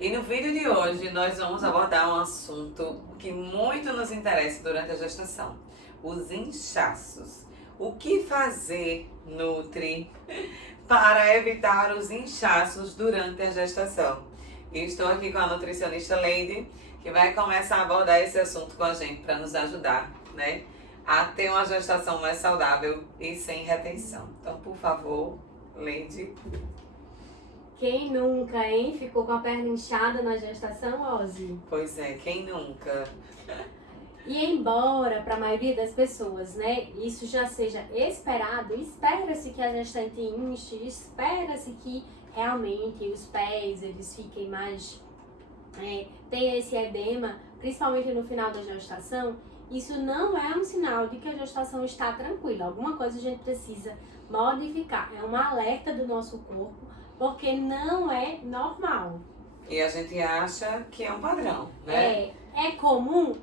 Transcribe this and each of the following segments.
E no vídeo de hoje nós vamos abordar um assunto que muito nos interessa durante a gestação: os inchaços. O que fazer, Nutri, para evitar os inchaços durante a gestação? E estou aqui com a nutricionista Leide, que vai começar a abordar esse assunto com a gente para nos ajudar, né, a ter uma gestação mais saudável e sem retenção. Então, por favor, Leide. Quem nunca, hein? Ficou com a perna inchada na gestação, Ozzy? Pois é, quem nunca? E embora para a maioria das pessoas, né, isso já seja esperado, espera-se que a gestante inche, espera-se que realmente os pés eles fiquem mais, tenha esse edema, principalmente no final da gestação. Isso não é um sinal de que a gestação está tranquila. Alguma coisa a gente precisa modificar. É um alerta do nosso corpo, porque não é normal. E a gente acha que é um padrão, né? É comum,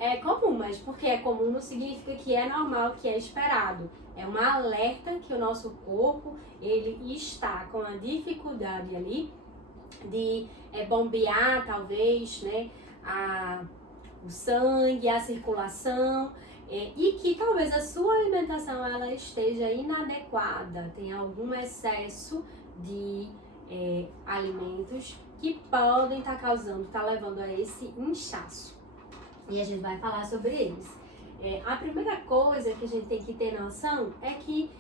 mas porque é comum não significa que é normal, que é esperado. É um alerta que o nosso corpo, ele está com a dificuldade ali de bombear, talvez, né, o sangue, a circulação, e que talvez a sua alimentação ela esteja inadequada, tenha algum excesso de alimentos que podem estar causando, levando a esse inchaço. E a gente vai falar sobre eles. A primeira coisa que a gente tem que ter noção é que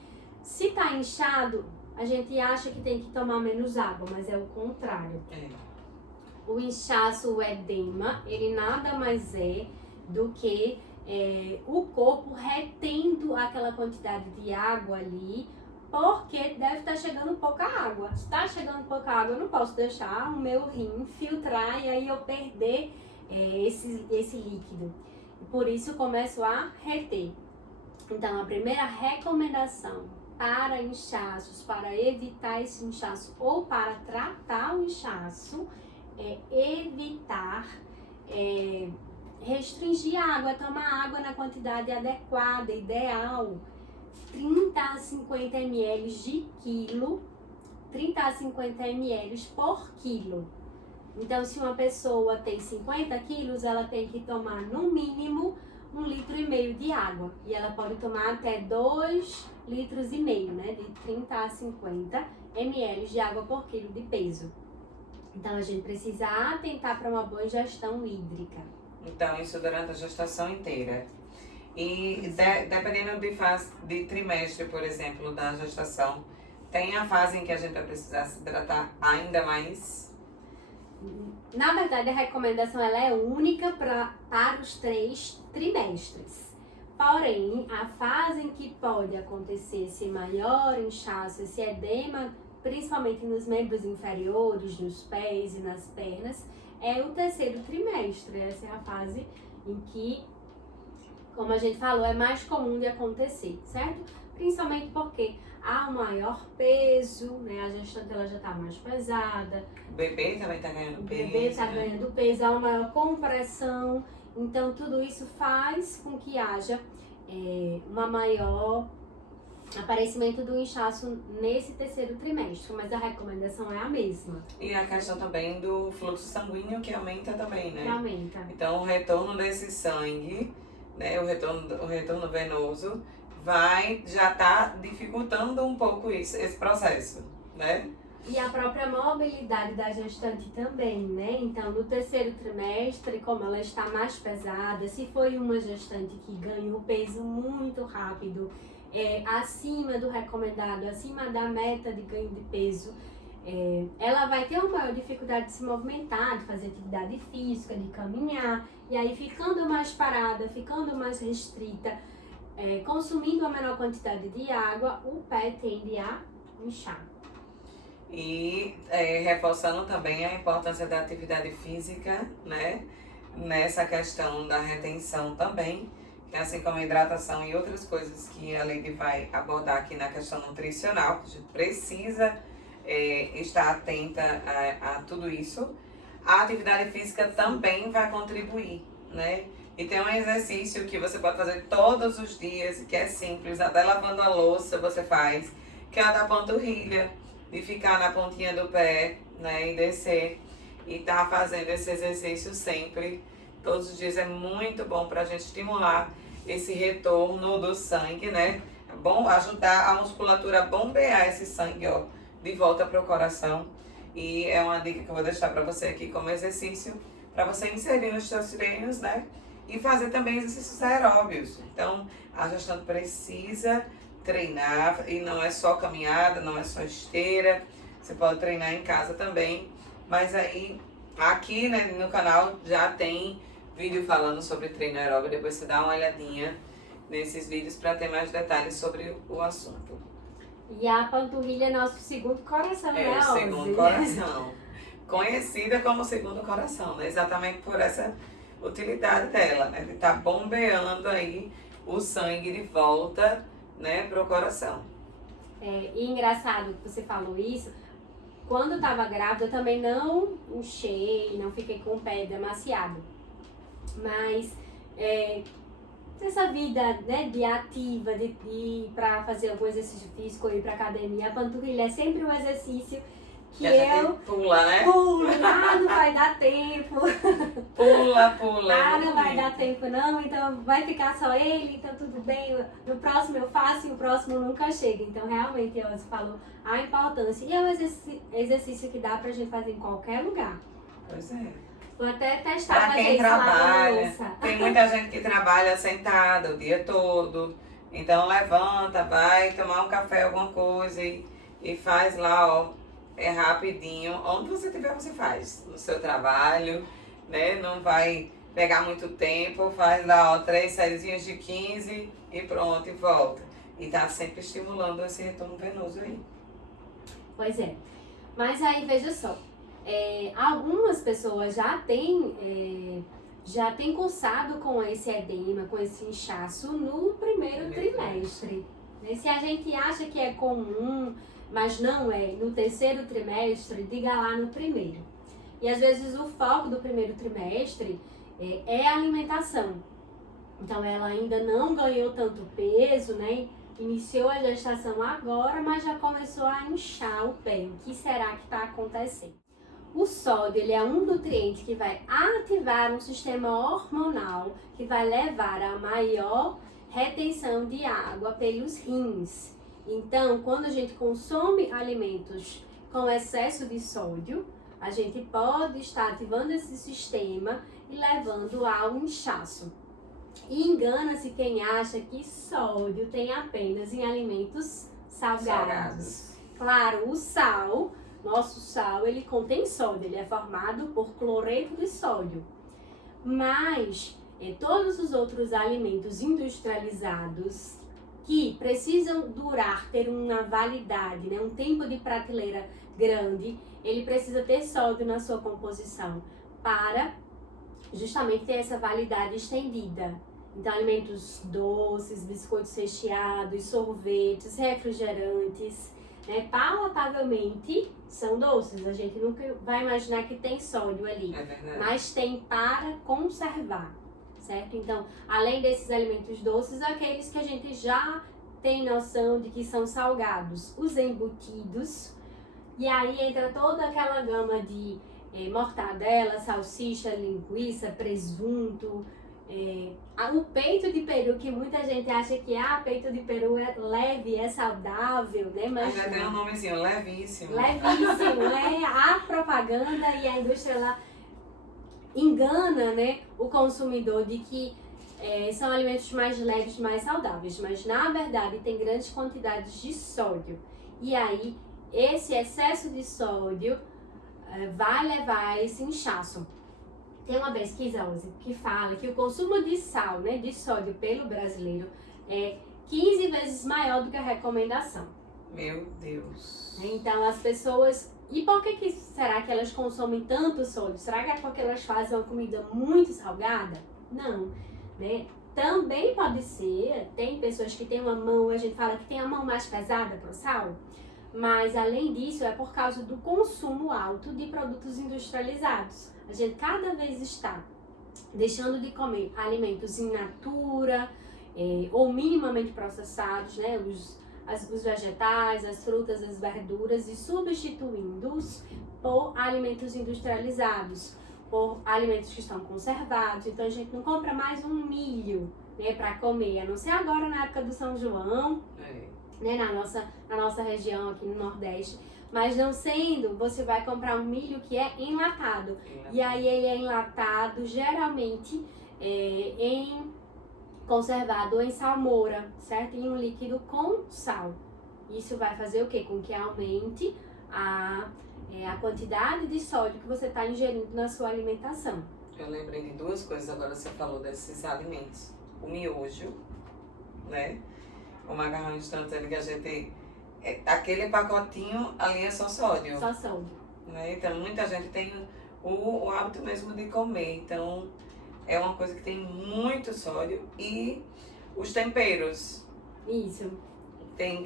se está inchado, a gente acha que tem que tomar menos água, mas é o contrário. O inchaço, o edema, ele nada mais é do que o corpo retendo aquela quantidade de água ali, porque deve estar chegando pouca água. Se está chegando pouca água, eu não posso deixar o meu rim filtrar e aí eu perder esse líquido. Por isso eu começo a reter. Então, a primeira recomendação para inchaços, para evitar esse inchaço ou para tratar o inchaço, é evitar restringir a água, tomar água na quantidade adequada, ideal, 30 a 50 ml de quilo, 30 a 50 ml por quilo. Então, se uma pessoa tem 50 quilos, ela tem que tomar no mínimo 1,5 litro de água. E ela pode tomar até 2,5 litros, né? De 30 a 50 ml de água por quilo de peso. Então, a gente precisa atentar para uma boa ingestão hídrica. Então, isso durante a gestação inteira. E dependendo de fase, de trimestre, por exemplo, da gestação, tem a fase em que a gente vai precisar se hidratar ainda mais? Na verdade, a recomendação ela é única para os 3 trimestres. Porém, a fase em que pode acontecer esse maior inchaço, esse edema, principalmente nos membros inferiores, nos pés e nas pernas, é o 3º trimestre. Essa é a fase em que, como a gente falou, é mais comum de acontecer, certo? Principalmente porque há um maior peso, né? A gestante ela já está mais pesada. O bebê também está ganhando peso. O bebê está ganhando peso, há uma maior compressão. Então, tudo isso faz com que haja uma maior aparecimento do inchaço nesse 3º trimestre, mas a recomendação é a mesma. E a questão também do fluxo sanguíneo que aumenta também, né? Que aumenta. Então, o retorno desse sangue, né, o retorno venoso, já tá dificultando um pouco esse processo, né? E a própria mobilidade da gestante também, né? Então, no 3º trimestre, como ela está mais pesada, se foi uma gestante que ganhou peso muito rápido, acima do recomendado, acima da meta de ganho de peso, ela vai ter uma maior dificuldade de se movimentar, de fazer atividade física, de caminhar, e aí ficando mais parada, ficando mais restrita, consumindo a menor quantidade de água, o pé tende a inchar. E reforçando também a importância da atividade física, né, nessa questão da retenção também, que assim como a hidratação e outras coisas que a Leide vai abordar aqui na questão nutricional, a gente precisa estar atenta a tudo isso. A atividade física também vai contribuir, né? E tem um exercício que você pode fazer todos os dias, que é simples, até lavando a louça você faz, que é a da panturrilha, de ficar na pontinha do pé, né, e descer. e tá fazendo esse exercício sempre, todos os dias, é muito bom pra gente estimular esse retorno do sangue, né? É bom ajudar a musculatura a bombear esse sangue, ó, de volta pro coração. E é uma dica que eu vou deixar pra você aqui como exercício, pra você inserir nos seus treinos, né? E fazer também exercícios aeróbios. Então, a gestante precisa treinar, e não é só caminhada, não é só esteira, você pode treinar em casa também, mas aí, aqui, né, no canal já tem vídeo falando sobre treino aeróbio, depois você dá uma olhadinha nesses vídeos para ter mais detalhes sobre o assunto. E a panturrilha é nosso segundo coração, né, É o Ozzy? segundo coração, conhecida como segundo coração, né, exatamente por essa utilidade dela, né, de estar bombeando aí o sangue de volta, né, pro coração. E engraçado que você falou isso, quando eu tava grávida eu também não inchei, não fiquei com o pé demasiado. Mas essa vida, né, de ativa, de ir pra fazer algum exercício físico, ir pra academia, a panturrilha é sempre um exercício que eu pula, né? pulo, não vai dar tempo. Pula. Não vai dar tempo não, então vai ficar só ele, então tudo bem, no próximo eu faço e o próximo nunca chega. Então realmente, você falou a importância. E é um exercício que dá pra gente fazer em qualquer lugar. Pois é. Vou até testar Pra fazer quem isso lá na trabalha, louça. tem muita gente que trabalha sentada o dia todo, então levanta, vai tomar um café, alguma coisa e faz lá, ó, é rapidinho, onde você tiver você faz, no seu trabalho, né, não vai pegar muito tempo, faz lá, ó, 3 sériezinhas de 15 e pronto, e volta. E tá sempre estimulando esse retorno venoso aí. Pois é, mas aí veja só, algumas pessoas já têm cursado com esse edema, com esse inchaço no primeiro trimestre. Se a gente acha que é comum, mas não é, no terceiro trimestre, diga lá no primeiro. E às vezes o foco do primeiro trimestre é a alimentação. Então ela ainda não ganhou tanto peso, né? Iniciou a gestação agora, mas já começou a inchar o pé. O que será que está acontecendo? O sódio, ele é um nutriente que vai ativar um sistema hormonal que vai levar a maior retenção de água pelos rins. Então, quando a gente consome alimentos com excesso de sódio, a gente pode estar ativando esse sistema e levando ao inchaço. E engana-se quem acha que sódio tem apenas em alimentos salgados. Claro, o sal, nosso sal, ele contém sódio, ele é formado por cloreto de sódio. Mas todos os outros alimentos industrializados que precisam durar, ter uma validade, né, um tempo de prateleira grande, ele precisa ter sódio na sua composição para justamente ter essa validade estendida. Então, alimentos doces, biscoitos recheados, sorvetes, refrigerantes, né, palatavelmente são doces. A gente nunca vai imaginar que tem sódio ali, mas tem para conservar, certo? Então, além desses alimentos doces, aqueles que a gente já tem noção de que são salgados, os embutidos, e aí entra toda aquela gama de mortadela, salsicha, linguiça, presunto, o peito de peru, que muita gente acha que peito de peru é leve, é saudável, né? Mas já tem um nomezinho, levíssimo. Levíssimo, a propaganda e a indústria ela engana, né, o consumidor de que são alimentos mais leves, mais saudáveis, mas na verdade tem grandes quantidades de sódio. E aí, esse excesso de sódio vai levar a esse inchaço. Tem uma pesquisa, que fala que o consumo de sal, né, de sódio pelo brasileiro é 15 vezes maior do que a recomendação. Meu Deus. Então as pessoas... E por que será que elas consomem tanto sódio? Será que é porque elas fazem uma comida muito salgada? Não, né? Também pode ser, tem pessoas que têm uma mão, a gente fala que tem a mão mais pesada para o sal, mas além disso é por causa do consumo alto de produtos industrializados. A gente cada vez está deixando de comer alimentos in natura ou minimamente processados, né? os vegetais, as frutas, as verduras e substituindo-os por alimentos industrializados, por alimentos que estão conservados. Então a gente não compra mais um milho, né, para comer, a não ser agora na época do São João, né, na nossa região aqui no Nordeste. Mas não sendo, você vai comprar um milho que é enlatado. E aí ele é enlatado geralmente em conservado em salmoura, certo? Em um líquido com sal. Isso vai fazer o quê? Com que aumente a quantidade de sódio que você está ingerindo na sua alimentação. Eu lembrei de duas coisas agora você falou desses alimentos. O miojo, né? O macarrão instantâneo que a gente... aquele pacotinho ali é só sódio. Só sódio. Né? Então muita gente tem o hábito mesmo de comer. Então é uma coisa que tem muito sódio. E os temperos. Isso. Tem,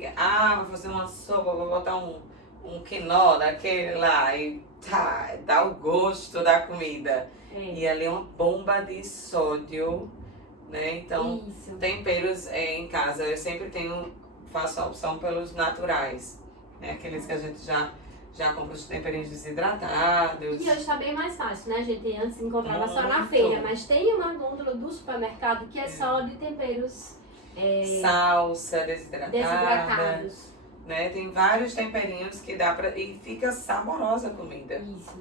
vou fazer uma sopa, vou botar um quinó daquele lá e tá, dá o gosto da comida. E ali é uma bomba de sódio, né? Então, isso. Temperos em casa, eu sempre faço a opção pelos naturais, né? Aqueles que a gente já compra os temperinhos desidratados. E hoje tá bem mais fácil, né? A gente antes encontrava só na feira, mas tem uma gôndola do supermercado que é só de temperos salsa desidratados. desidratados. Né? Tem vários temperinhos que dá pra... E fica saborosa a comida. Isso.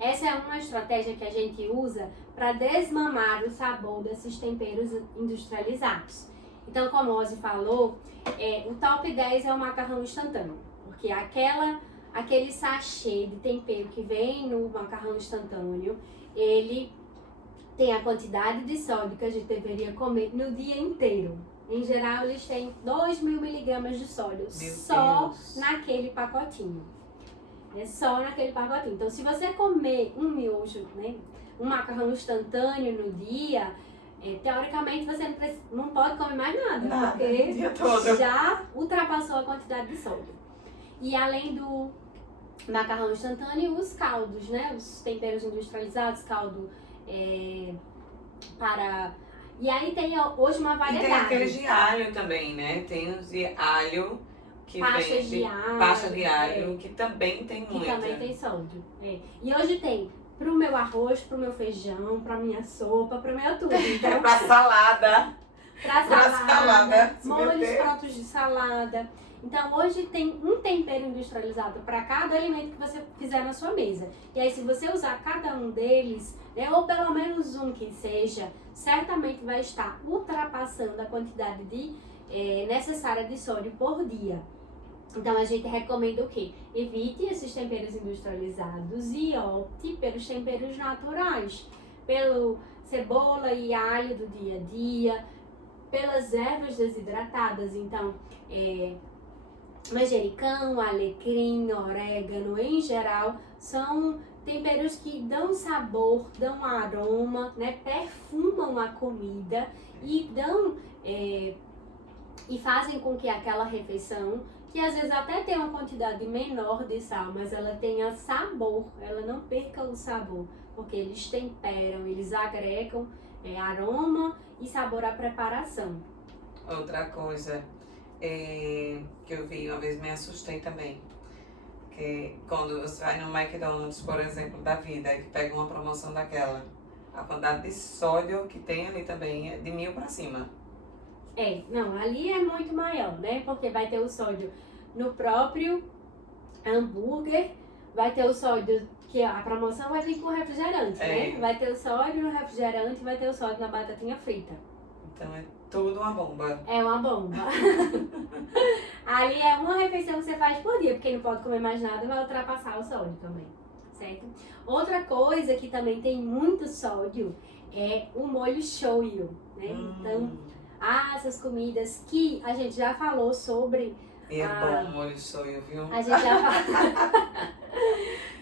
Essa é uma estratégia que a gente usa para desmamar o sabor desses temperos industrializados. Então, como o Ozzy falou, o top 10 é o macarrão instantâneo. Porque aquele sachê de tempero que vem no macarrão instantâneo, ele tem a quantidade de sódio que a gente deveria comer no dia inteiro. Em geral, eles têm 2.000 miligramas de sódio só naquele pacotinho. É só naquele pacotinho. Então, se você comer um miojo, né, um macarrão instantâneo no dia, teoricamente você não pode comer mais nada, porque o dia todo já ultrapassou a quantidade de sódio. E além do macarrão instantâneo, os caldos, né, os temperos industrializados, caldo para... E aí tem hoje uma variedade. E tem aqueles de alho também, né? Tem os de alho que pastas de alho. Pasta de alho, que também tem muito. Que também tem sódio. E hoje tem pro meu arroz, pro meu feijão, pra minha sopa, pro meu tudo. Então, pra salada. Pra salada. Se Molhos meter. prontos de salada. Então hoje tem um tempero industrializado para cada alimento que você fizer na sua mesa. E aí se você usar cada um deles, né, ou pelo menos um que seja, certamente vai estar ultrapassando a quantidade necessária de sódio por dia. Então a gente recomenda o quê? Evite esses temperos industrializados e opte pelos temperos naturais. Pelo cebola e alho do dia a dia, pelas ervas desidratadas, então manjericão, alecrim, orégano, em geral, são temperos que dão sabor, dão aroma, né, perfumam a comida e e fazem com que aquela refeição, que às vezes até tem uma quantidade menor de sal, mas ela tenha sabor, ela não perca o sabor, porque eles temperam, eles agregam aroma e sabor à preparação. Outra coisa que eu vi uma vez, me assustei também, que quando você vai no McDonald's, por exemplo, da vida, e que pega uma promoção daquela, a quantidade de sódio que tem ali também é de 1.000 pra cima. Não, ali é muito maior, né? Porque vai ter o sódio no próprio hambúrguer, vai ter o sódio, que a promoção vai vir com refrigerante, né? Vai ter o sódio no refrigerante, vai ter o sódio na batatinha frita. Então é tudo uma bomba. É uma bomba. Ali é uma refeição que você faz por dia, porque não pode comer mais nada, vai ultrapassar o sódio também, certo? Outra coisa que também tem muito sódio é o molho shoyu, né? Então, essas comidas que a gente já falou sobre... E é bom o molho shoyu, viu? A gente já falou...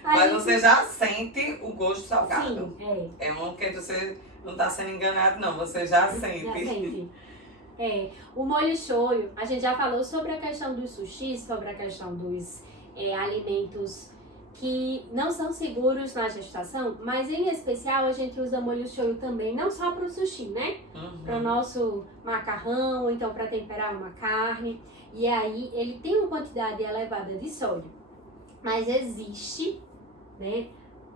Mas você já sente o gosto salgado. Sim, É um que você não está sendo enganado, não. Você já sente. Já sente. O molho shoyu, a gente já falou sobre a questão dos sushis, sobre a questão dos alimentos que não são seguros na gestação, mas em especial a gente usa molho shoyu também, não só para o sushi, né? Para o nosso macarrão, então para temperar uma carne. e aí ele tem uma quantidade elevada de sódio. Mas existe, né,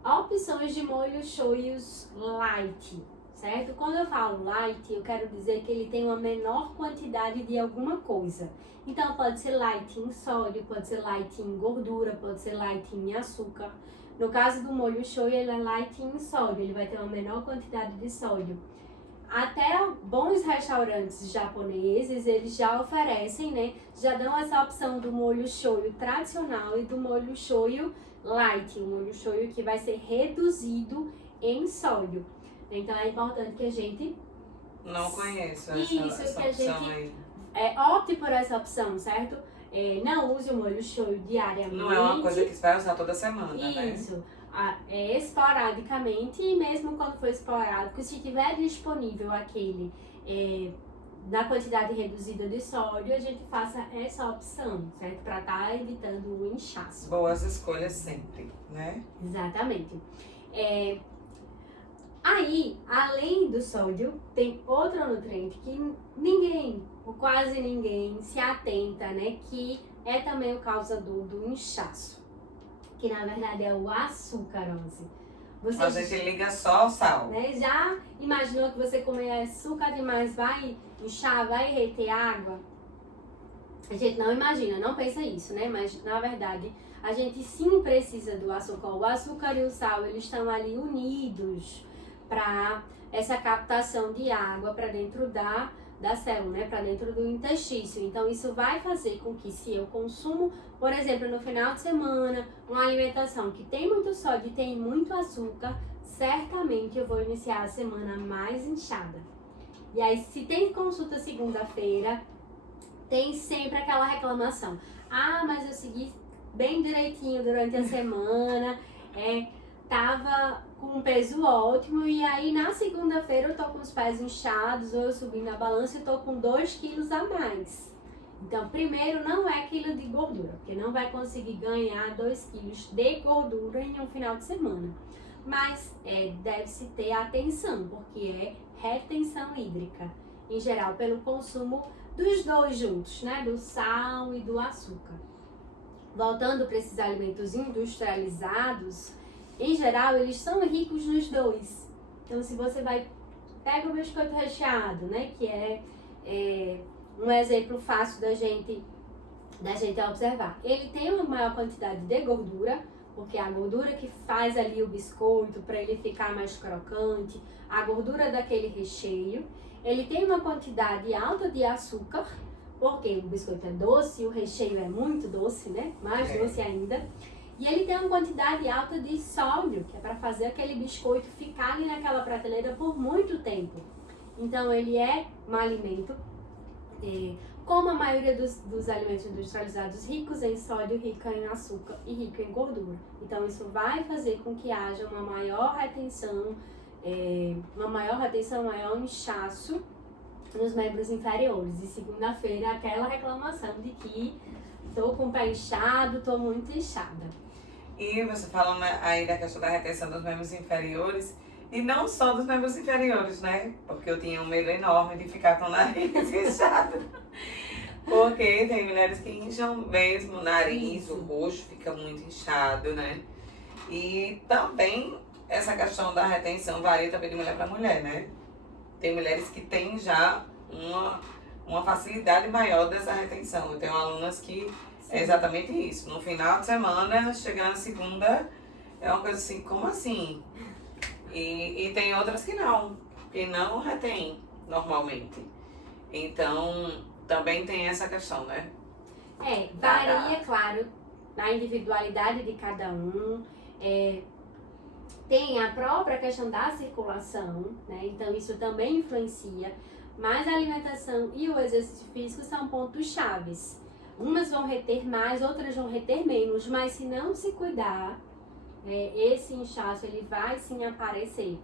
opções de molho shoyus light, certo? Quando eu falo light, eu quero dizer que ele tem uma menor quantidade de alguma coisa. Então pode ser light em sódio, pode ser light em gordura, pode ser light em açúcar. No caso do molho shoyu, ele é light em sódio, ele vai ter uma menor quantidade de sódio. Até bons restaurantes japoneses, eles já oferecem, né? Já dão essa opção do molho shoyu tradicional e do molho shoyu light, o molho shoyu que vai ser reduzido em sódio. Então é importante que a gente... Não conheço essa que a gente aí. Opte por essa opção, certo? Não use o molho shoyu diariamente. Não é uma coisa que você vai usar toda semana, né? Isso. Esporadicamente, e mesmo quando for esporádico, se tiver disponível aquele da quantidade reduzida de sódio, a gente faça essa opção, certo? Para estar evitando o inchaço. Boas escolhas sempre, né? Exatamente. Aí, além do sódio, tem outro nutriente que ninguém, ou quase ninguém, se atenta, né? Que é também o causador do inchaço. Que na verdade é o açúcar, A gente liga só ao sal. Né? Já imaginou que você comer açúcar demais vai inchar, vai reter água? A gente não imagina, não pensa isso, né? Mas na verdade a gente sim precisa do açúcar. O açúcar e o sal, eles estão ali unidos para essa captação de água para dentro da célula, né, para dentro do intestino. Então isso vai fazer com que, se eu consumo, por exemplo, no final de semana, uma alimentação que tem muito sódio e tem muito açúcar, certamente eu vou iniciar a semana mais inchada. E aí, se tem consulta segunda-feira, tem sempre aquela reclamação. Mas eu segui bem direitinho durante a semana, tava com um peso ótimo, e aí na segunda-feira eu tô com os pés inchados, ou eu subi na balança e tô com 2 quilos a mais. Então, primeiro, não é quilo de gordura, porque não vai conseguir ganhar 2 quilos de gordura em um final de semana. Mas deve-se ter atenção, porque é retenção hídrica, em geral, pelo consumo dos dois juntos, né? Do sal e do açúcar. Voltando para esses alimentos industrializados, em geral, eles são ricos nos dois. Então, se você pega o biscoito recheado, né, que é um exemplo fácil da gente observar. Ele tem uma maior quantidade de gordura, porque é a gordura que faz ali o biscoito para ele ficar mais crocante, a gordura daquele recheio. Ele tem uma quantidade alta de açúcar, porque o biscoito é doce e o recheio é muito doce, né, mais doce ainda. E ele tem uma quantidade alta de sódio, que é para fazer aquele biscoito ficar ali naquela prateleira por muito tempo. Então, ele é um alimento, como a maioria dos alimentos industrializados, ricos em sódio, rico em açúcar e rico em gordura. Então, isso vai fazer com que haja uma maior retenção, maior inchaço nos membros inferiores. E segunda-feira, aquela reclamação de que tô com o pé inchado, tô muito inchada. E você falando aí da questão da retenção dos membros inferiores, e não só dos membros inferiores, né? Porque eu tinha um medo enorme de ficar com o nariz inchado. Porque tem mulheres que incham mesmo o nariz, o rosto fica muito inchado, né? E também essa questão da retenção varia também de mulher para mulher, né? Tem mulheres que têm já uma facilidade maior dessa retenção. Eu tenho alunas que é exatamente isso. No final de semana, chegando na segunda, é uma coisa assim, como assim? E tem outras que não retém normalmente. Então, também tem essa questão, né? Varia, claro, na individualidade de cada um. Tem a própria questão da circulação, né? Então, isso também influencia. Mas a alimentação e o exercício físico são pontos chaves. Umas vão reter mais, outras vão reter menos, mas se não se cuidar, esse inchaço ele vai sim aparecer.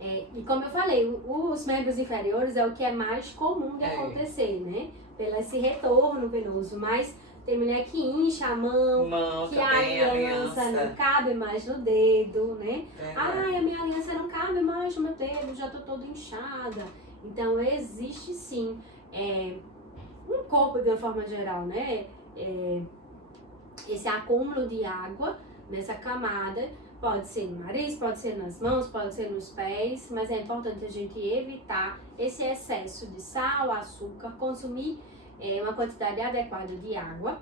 E como eu falei, os membros inferiores é o que é mais comum de acontecer, né? Pelo esse retorno venoso, mas tem mulher que incha a mão que a aliança não cabe mais no dedo, né? A minha aliança não cabe mais no meu dedo, já tô toda inchada. Então existe sim um corpo de uma forma geral, né? Esse acúmulo de água nessa camada pode ser no nariz, pode ser nas mãos, pode ser nos pés, mas é importante a gente evitar esse excesso de sal, açúcar, consumir uma quantidade adequada de água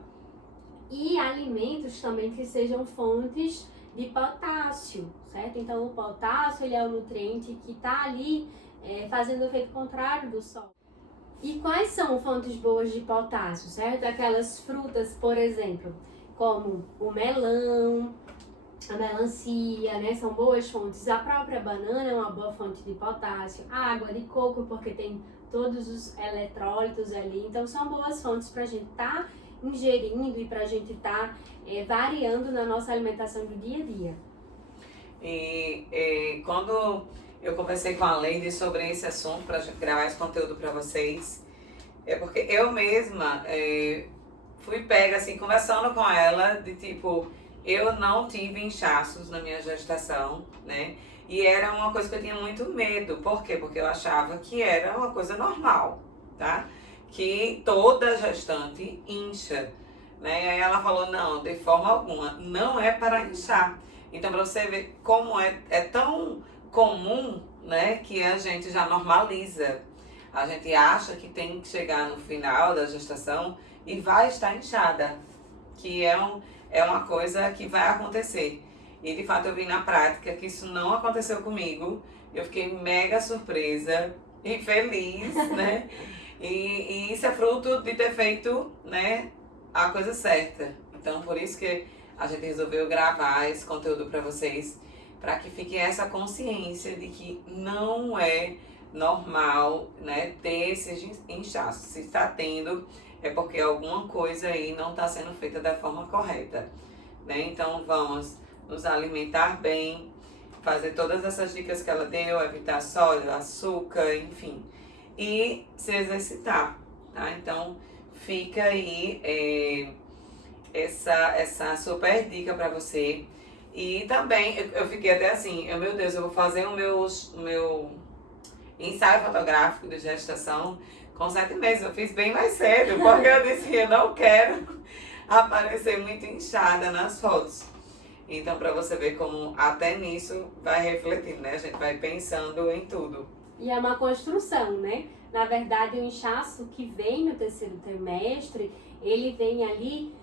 e alimentos também que sejam fontes de potássio, certo? Então o potássio ele é o nutriente que está ali fazendo o efeito contrário do sol. E quais são fontes boas de potássio, certo? Aquelas frutas, por exemplo, como o melão, a melancia, né? São boas fontes. A própria banana é uma boa fonte de potássio. A água de coco, porque tem todos os eletrólitos ali. Então, são boas fontes para a gente estar ingerindo e para a gente estar variando na nossa alimentação do dia a dia. E quando eu conversei com a Lady sobre esse assunto, para gravar esse conteúdo para vocês, é porque eu mesma fui pega assim, conversando com ela, de tipo, eu não tive inchaços na minha gestação, né? E era uma coisa que eu tinha muito medo. Por quê? Porque eu achava que era uma coisa normal, tá? Que toda gestante incha, né? E aí ela falou, não, de forma alguma, não é para inchar. Então, para você ver como é tão comum, né, que a gente já normaliza. A gente acha que tem que chegar no final da gestação e vai estar inchada, que é uma coisa que vai acontecer. E de fato eu vi na prática que isso não aconteceu comigo. Eu fiquei mega surpresa e feliz, né? E isso é fruto de ter feito, né, a coisa certa. Então por isso que a gente resolveu gravar esse conteúdo para vocês, para que fique essa consciência de que não é normal, né, ter esses inchaços. Se está tendo, é porque alguma coisa aí não está sendo feita da forma correta, né? Então vamos nos alimentar bem, fazer todas essas dicas que ela deu, evitar sódio, açúcar, enfim, e se exercitar, tá? Então fica aí essa super dica para você. E também eu fiquei até assim, meu Deus, eu vou fazer o meu ensaio fotográfico de gestação com 7 meses. Eu fiz bem mais cedo, porque eu disse, eu não quero aparecer muito inchada nas fotos. Então, para você ver como até nisso vai refletindo, né? A gente vai pensando em tudo. E é uma construção, né? Na verdade, o inchaço que vem no terceiro trimestre, ele vem ali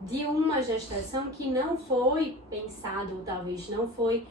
de uma gestação que não foi pensado, ou talvez não foi...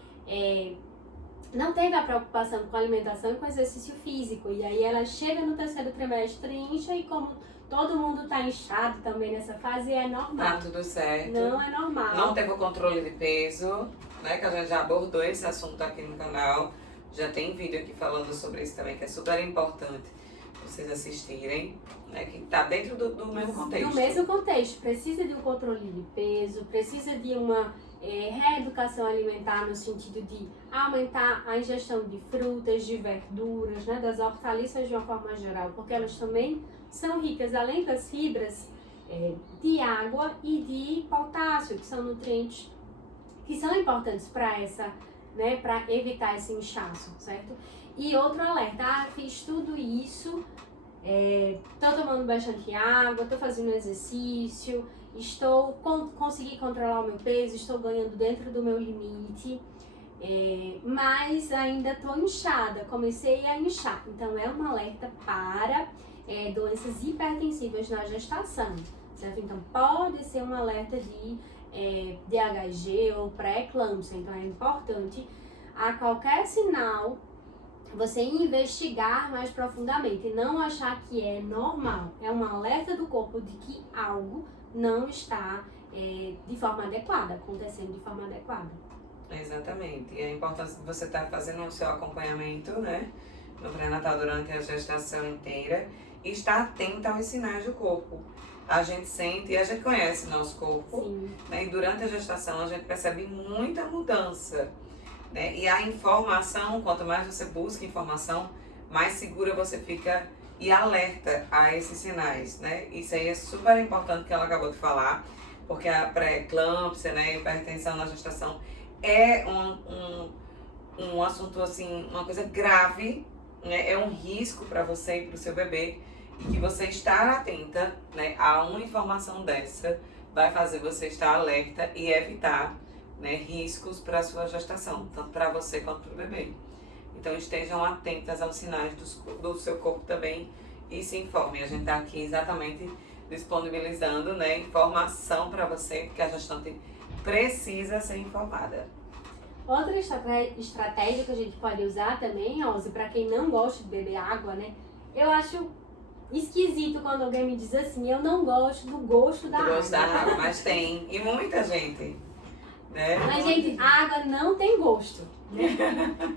não teve a preocupação com a alimentação e com o exercício físico. E aí ela chega no terceiro trimestre e incha, e como todo mundo está inchado também nessa fase, é normal. Tá tudo certo. Não é normal. Não teve o controle de peso, né? Que a gente já abordou esse assunto aqui no canal. Já tem vídeo aqui falando sobre isso também, que é super importante vocês assistirem, né? Que tá dentro do mesmo contexto. No mesmo contexto. Precisa de um controle de peso, precisa de uma reeducação alimentar no sentido de aumentar a ingestão de frutas, de verduras, né, das hortaliças de uma forma geral, porque elas também são ricas, além das fibras, de água e de potássio, que são nutrientes que são importantes para para evitar esse inchaço, certo? E outro alerta, fiz tudo isso, tô tomando bastante água, tô fazendo exercício, consegui controlar o meu peso, estou ganhando dentro do meu limite, mas ainda estou inchada, comecei a inchar. Então é um alerta para doenças hipertensivas na gestação, certo? Então pode ser um alerta de DHG ou pré-eclâmpsia. Então é importante, a qualquer sinal, você investigar mais profundamente e não achar que é normal. É um alerta do corpo de que algo não está de forma adequada, acontecendo de forma adequada. Exatamente. E a importância de você estar fazendo o seu acompanhamento, né, no pré-natal durante a gestação inteira, e estar atenta aos sinais do corpo. A gente sente e a gente conhece nosso corpo, né, e durante a gestação a gente percebe muita mudança, né, e a informação, quanto mais você busca informação, mais segura você fica e alerta a esses sinais, né? Isso aí é super importante que ela acabou de falar, porque a pré-eclâmpsia, né, hipertensão na gestação é um assunto assim, uma coisa grave, né? É um risco para você e para o seu bebê. que você estar atenta, né, a uma informação dessa vai fazer você estar alerta e evitar, né, riscos para a sua gestação, tanto para você quanto para o bebê. Então estejam atentas aos sinais do seu corpo também e se informem. A gente está aqui exatamente disponibilizando, né, informação para você, porque a gestante precisa ser informada. Outra estratégia que a gente pode usar também, Ozzy, para quem não gosta de beber água, né? Eu acho esquisito quando alguém me diz assim, eu não gosto do gosto da água. Gosto da água, mas tem, e muita gente, né? Mas, gente, a água não tem gosto, né?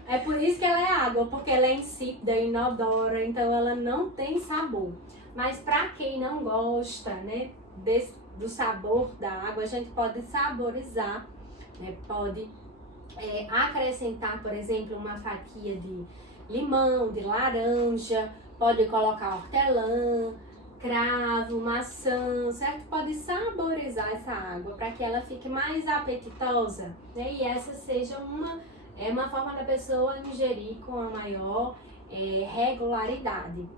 É por isso que ela é água, porque ela é insípida, inodora, então ela não tem sabor. Mas para quem não gosta, né, do sabor da água, a gente pode saborizar, né? Pode acrescentar, por exemplo, uma fatia de limão, de laranja, pode colocar hortelã, cravo, maçã, certo? Pode saborizar essa água para que ela fique mais apetitosa, né? E essa seja uma forma da pessoa ingerir com a maior regularidade.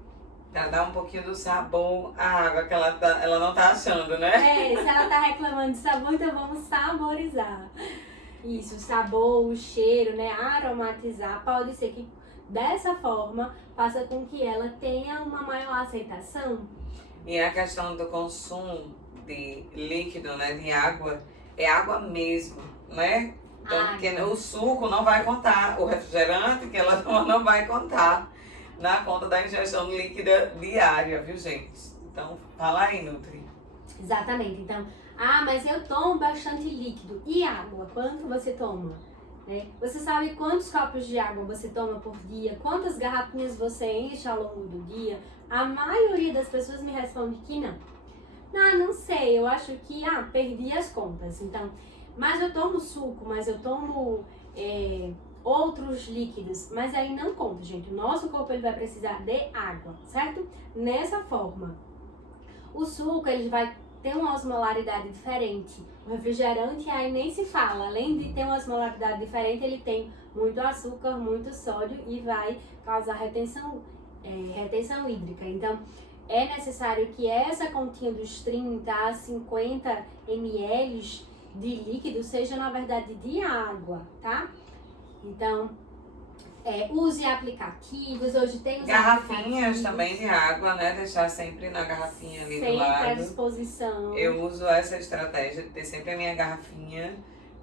Pra dar um pouquinho do sabor à água que ela não tá achando, né? Se ela tá reclamando de sabor, então vamos saborizar. Isso, o sabor, o cheiro, né? Aromatizar. Pode ser que dessa forma faça com que ela tenha uma maior aceitação. E a questão do consumo de líquido, né? De água, é água mesmo, né? Então, porque o suco não vai contar, o refrigerante que ela toma não vai contar na conta da ingestão líquida diária, viu, gente? Então, fala aí, Nutri. Exatamente. Então, mas eu tomo bastante líquido. E água? Quanto você toma? Né? Você sabe quantos copos de água você toma por dia? Quantas garrafinhas você enche ao longo do dia? A maioria das pessoas me responde que não. Não sei. Eu acho que, perdi as contas. Então, mas eu tomo suco, mas eu tomo outros líquidos. Mas aí não conta, gente. O nosso corpo ele vai precisar de água, certo? Nessa forma. O suco, ele vai ter uma osmolaridade diferente. O refrigerante aí nem se fala. Além de ter uma osmolaridade diferente, ele tem muito açúcar, muito sódio e vai causar retenção hídrica. Então, é necessário que essa continha dos 30 a 50 ml de líquido seja, na verdade, de água, tá? Então, use aplicativos, hoje tem os garrafinhas também de água, né? Deixar sempre na garrafinha ali do lado. Sempre à disposição. Eu uso essa estratégia de ter sempre a minha garrafinha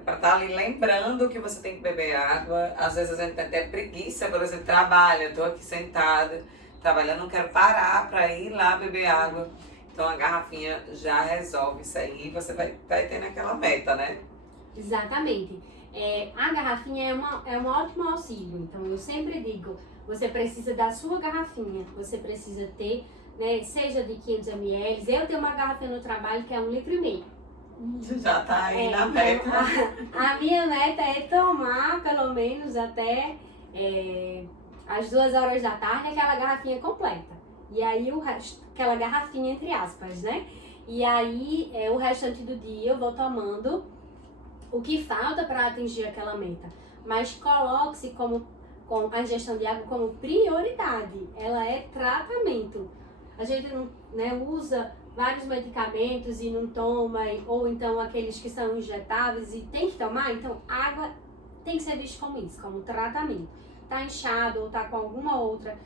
para estar ali lembrando que você tem que beber água. Às vezes a gente tem até preguiça, por exemplo, trabalho, eu tô aqui sentada, trabalhando, não quero parar para ir lá beber água. Então a garrafinha já resolve isso aí e você vai tendo aquela meta, né? Exatamente. A garrafinha é um ótimo auxílio. Então eu sempre digo, você precisa da sua garrafinha, você precisa ter, né, seja de 500 ml. Eu tenho uma garrafinha no trabalho que é 1,5 litro. Já tá aí na meta. A minha meta é tomar pelo menos até às 2 horas da tarde aquela garrafinha completa. E aí o resto, aquela garrafinha entre aspas, né? E aí o restante do dia eu vou tomando o que falta para atingir aquela meta. Mas coloque-se com a ingestão de água como prioridade. Ela é tratamento. A gente não, né, usa vários medicamentos e não toma, ou então aqueles que são injetáveis e tem que tomar. Então, água tem que ser visto como isso, como tratamento. Tá inchado ou tá com alguma outra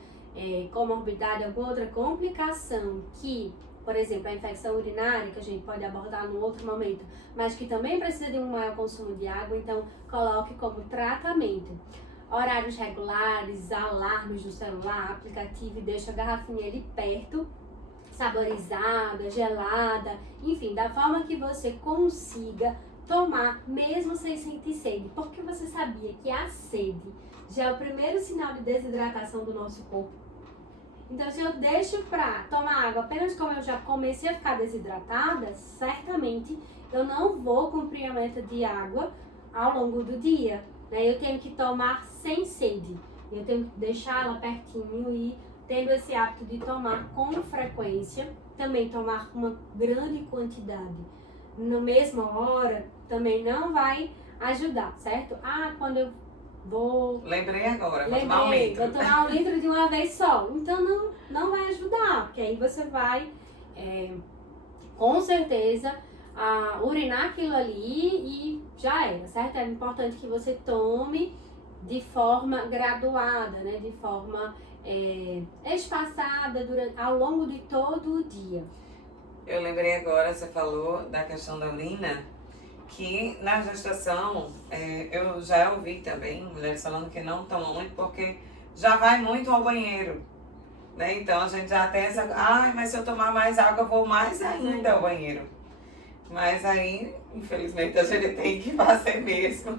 comorbidade, alguma outra complicação que, por exemplo, a infecção urinária, que a gente pode abordar num outro momento, mas que também precisa de um maior consumo de água, então coloque como tratamento. Horários regulares, alarmes no celular, aplicativo, e deixa a garrafinha ali perto, saborizada, gelada, enfim, da forma que você consiga tomar, mesmo sem sentir sede, porque você sabia que a sede já é o primeiro sinal de desidratação do nosso corpo. Então, se eu deixo para tomar água apenas como eu já comecei a ficar desidratada, certamente eu não vou cumprir a meta de água ao longo do dia, né? Eu tenho que tomar sem sede, eu tenho que deixá-la pertinho e tendo esse hábito de tomar com frequência, também tomar uma grande quantidade na mesma hora, também não vai ajudar, certo? Quando eu Lembrei agora, vou tomar um litro. Vou tomar 1 litro de uma vez só. Então não vai ajudar, porque aí você vai, com certeza, urinar aquilo ali e já era, certo? É importante que você tome de forma graduada, né? De forma espaçada ao longo de todo o dia. Eu lembrei agora, você falou da questão da urina, que na gestação, eu já ouvi também mulheres falando que não tomam muito porque já vai muito ao banheiro, né? Então a gente já tem essa, mas se eu tomar mais água eu vou mais ainda ao banheiro. Mas aí, infelizmente, a gente tem que fazer mesmo.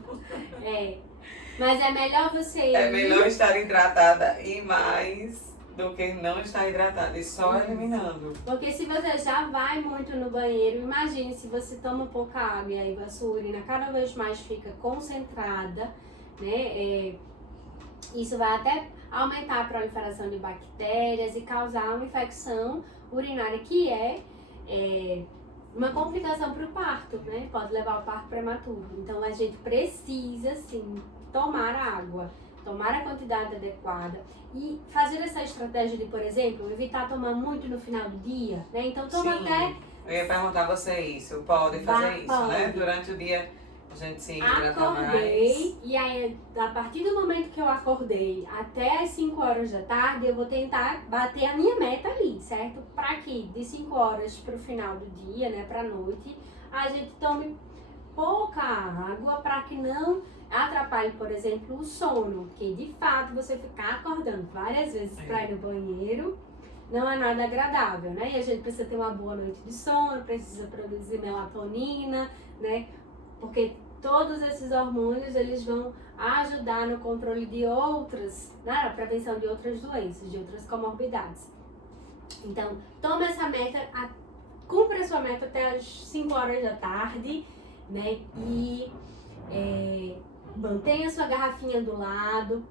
Mas é melhor você É melhor estar hidratada e mais do que não estar hidratada e só eliminando. Porque se você já vai muito no banheiro, imagine se você toma pouca água e aí a sua urina cada vez mais fica concentrada, né? Isso vai até aumentar a proliferação de bactérias e causar uma infecção urinária que é uma complicação para o parto, né? Pode levar ao parto prematuro. Então a gente precisa sim tomar água, tomar a quantidade adequada e fazer essa estratégia de, por exemplo, evitar tomar muito no final do dia, né? Então toma até... Eu ia perguntar a você isso, pode fazer isso, pode. Né? Durante o dia a gente se hidrata mais. Acordei e aí a partir do momento que eu acordei até as 5 horas da tarde eu vou tentar bater a minha meta ali, certo? Para que de 5 horas para o final do dia, né, para noite, a gente tome pouca água para que não atrapalhe, por exemplo, o sono, que de fato você ficar acordando várias vezes para ir no banheiro não é nada agradável, né? E a gente precisa ter uma boa noite de sono, precisa produzir melatonina, né? Porque todos esses hormônios, eles vão ajudar no controle de outras, né? A prevenção de outras doenças, de outras comorbidades. Então, toma essa meta, cumpra a sua meta até as 5 horas da tarde, né? E mantenha a sua garrafinha do lado,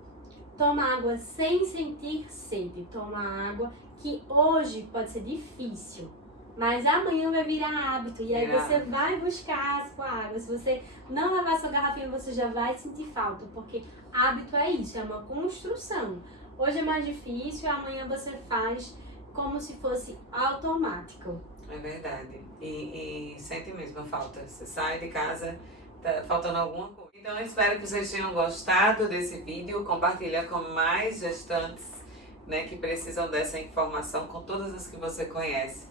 toma água sem sentir sede, toma água que hoje pode ser difícil, mas amanhã vai virar hábito e aí você vai buscar a sua água. Se você não levar a sua garrafinha, você já vai sentir falta, porque hábito é isso, é uma construção. Hoje é mais difícil, amanhã você faz como se fosse automático. É verdade. E sente mesmo a falta. Você sai de casa, tá faltando alguma coisa. Então eu espero que vocês tenham gostado desse vídeo. Compartilha com mais gestantes, né, que precisam dessa informação, com todas as que você conhece.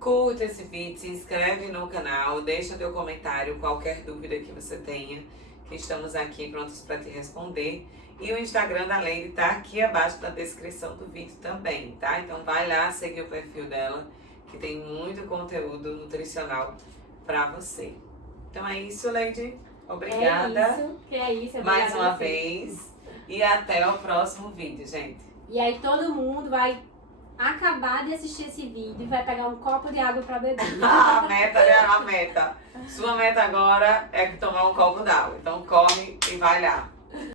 Curta esse vídeo, se inscreve no canal, deixa teu comentário, qualquer dúvida que você tenha, que estamos aqui prontos para te responder. E o Instagram da Lady tá aqui abaixo na descrição do vídeo também, tá? Então vai lá seguir o perfil dela, que tem muito conteúdo nutricional para você. Então é isso, Lady. Obrigada. É isso. Mais uma vez. E até o próximo vídeo, gente. E aí todo mundo vai acabar de assistir esse vídeo e vai pegar um copo de água para beber. A meta. Sua meta agora é tomar um copo d'água. Então corre e vai lá.